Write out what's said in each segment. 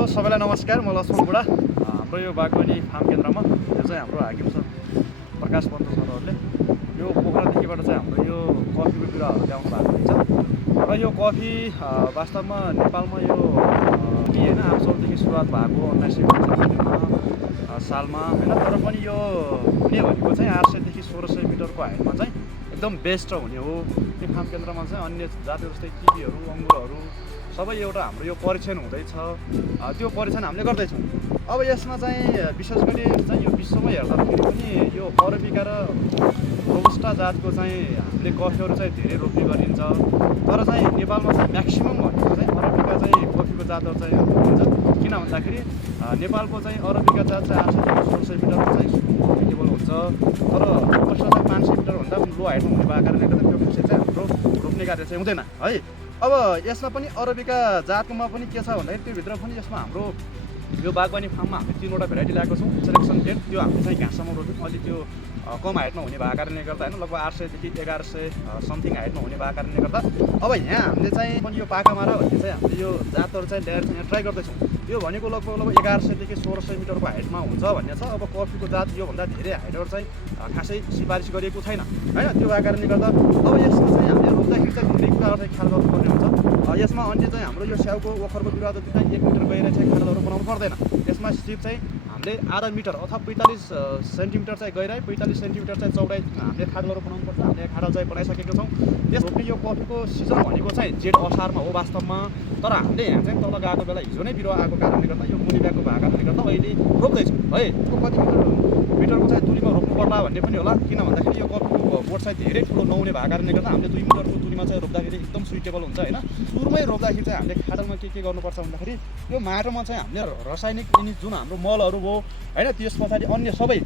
सबैलाई नमस्कार, म लक्ष्मण बुढा। हाम्रो यो बागवानी फार्म केन्द्रमा यो चाहिँ हाम्रो हाकिम सर प्रकाश पन्त सरहरूले यो पोखरादेखिबाट चाहिँ हाम्रो यो कफीको बिरुवाहरू ल्याउनु भएको हुन्छ र यो कफी वास्तवमा नेपालमा यो होइन 8 सालदेखि सुरुवात भएको 1995 सालमा होइन। तर पनि यो हुने भनेको चाहिँ 800 देखि 1600 मिटरको हाइटमा चाहिँ एकदम बेस्ट हुने हो। यो फार्म केन्द्रमा चाहिँ अन्य जाति जस्तै किवीहरू, अङ्गुरहरू सबै एउटा हाम्रो यो परीक्षण हुँदैछ। त्यो परीक्षण हामीले गर्दैछौँ। अब यसमा चाहिँ विशेष गरी चाहिँ यो विश्वमै हेर्दाखेरि पनि यो अरबिका र रोबस्टा जातको चाहिँ हामीले कफीहरू चाहिँ धेरै रोप्ने गरिन्छ। तर चाहिँ नेपालमा चाहिँ म्याक्सिमम भनेको चाहिँ अरबिका चाहिँ कफीको जातहरू चाहिँ रोपिन्छ। किन भन्दाखेरि नेपालको चाहिँ अरबिका जात चाहिँ 800 देखि 1600 मिटरमा चाहिँ सुटेबल हुन्छ। तर रोबस्टा चाहिँ 500 मिटरभन्दा पनि लो हाइटमा हुने भएको कारणले गर्दा त्यो विषय चाहिँ हाम्रो रोप्ने कार्य चाहिँ हुँदैन है। अब यसमा पनि अरबिका जातकोमा पनि के छ भन्दाखेरि त्योभित्र पनि यसमा हाम्रो यो बागवानी फार्ममा हामीले 3वटा भेराइटी ल्याएको छौँ। सेलेक्सन गेट त्यो हामीले चाहिँ घाँससम्म रोप्यौँ। अलि त्यो कम हाइटमा हुने भएको कारणले गर्दा होइन, लगभग 800 देखि 1100 समथिङ हाइटमा हुने भएको कारणले गर्दा अब यहाँ हामीले चाहिँ पनि यो पाकामारा भन्ने चाहिँ हामीले यो जातहरू चाहिँ ल्याएर यहाँ ट्राई गर्दैछौँ। यो भनेको लगभग 1100 देखि 1600 मिटरको हाइटमा हुन्छ भन्ने छ। अब कफीको जात योभन्दा धेरै हाइटहरू चाहिँ खासै सिफारिस गरिएको छैन होइन। त्यो भएको कारणले गर्दा अब यसमा चाहिँ हामीले रोप्दाखेरि चाहिँ धेरै कुराहरू चाहिँ ख्याल गर्नुपर्ने हुन्छ। यसमा अन्य चाहिँ हाम्रो यो स्याउको ओखरको बिरुवा जति चाहिँ 1 मिटर गएर चाहिँ खाडलहरू बनाउनु पर्दैन। यसमा सिप चाहिँ हामीले आधा मिटर अथवा 45 सेन्टिमिटर चाहिँ गहिराइ, 45 सेन्टिमिटर चाहिँ चौडाइ हामीले खाडलहरू बनाउनुपर्छ। हामीले खाडल चाहिँ बनाइसकेको छौँ। त्यस रोप्ने यो कफीको सिजन भनेको चाहिँ जेठ असारमा हो वास्तवमा। तर हामीले यहाँ चाहिँ तल गएको बेला हिजो नै बिरुवा आएको कारणले गर्दा यो मुनि गएको भएको कारणले गर्दा अहिले रोप्दैछौँ है। कति मिटरको चाहिँ दुरीमा रोप्नु पर्ला भन्ने पनि होला। किन भन्दाखेरि यो कफीको बोट चाहिँ धेरै ठुलो नहुने भएको कारणले गर्दा हामीले 2 मिटरको दुरीमा चाहिँ रोप्दाखेरि एकदम सुइटेबल हुन्छ होइन। सुरुमै रोप्दाखेरि चाहिँ हामीले खाडलमा के गर्नुपर्छ भन्दाखेरि यो माटोमा चाहिँ हामीले रासायनिक जुन हाम्रो मलहरू भयो होइन, त्यस पछाडि अन्य सबै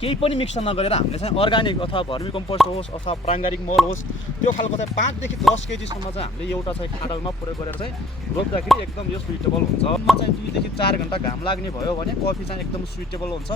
केही पनि मिक्स नगरेर हामीले चाहिँ अर्ग्यानिक अथवा भर्मी कम्पोस्ट होस् अथवा प्राङ्गारिक मल होस् त्यो खालको चाहिँ 5 देखि 10 केजीसम्म चाहिँ हामीले एउटा चाहिँ खाडलमा प्रयोग गरेर चाहिँ रोप्दाखेरि एकदम यो सुइटेबल हुन्छ। मा चाहिँ 2 देखि 4 घन्टा घाम लाग्ने भयो भने कफी चाहिँ एकदम सुइटेबल हुन्छ।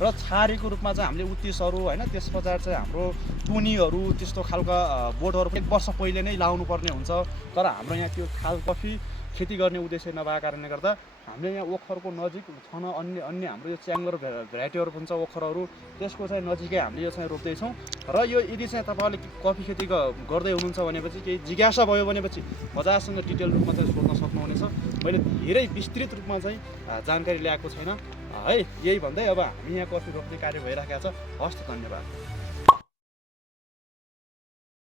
र छारीको रूपमा चाहिँ हामीले उत्तिसहरू होइन, त्यस पछाडि चाहिँ हाम्रो टुनीहरू त्यस्तो खालका बोटहरू 1 वर्ष पहिले नै लाउनु पर्ने हुन्छ। तर हाम्रो यहाँ त्यो खाल कफी खेती गर्ने उद्देश्य नभएको कारणले गर्दा हामीले यहाँ ओखरको नजिक छन अन्य हाम्रो यो च्याङ्गर भेराइटीहरू पनि छ ओखरहरू, त्यसको चाहिँ नजिकै हामीले यो चाहिँ रोप्दैछौँ। र यो यदि चाहिँ तपाईँहरूले कफी खेती गर्दै हुनुहुन्छ भनेपछि केही जिज्ञासा भयो भनेपछि मजासँग डिटेल रूपमा चाहिँ सोध्न सक्नुहुनेछ। मैले धेरै विस्तृत रूपमा चाहिँ जानकारी ल्याएको छैन है। यही भन्दै अब हामी यहाँ कफी रोप्ने कार्य भइरहेको छ। हस्, धन्यवाद।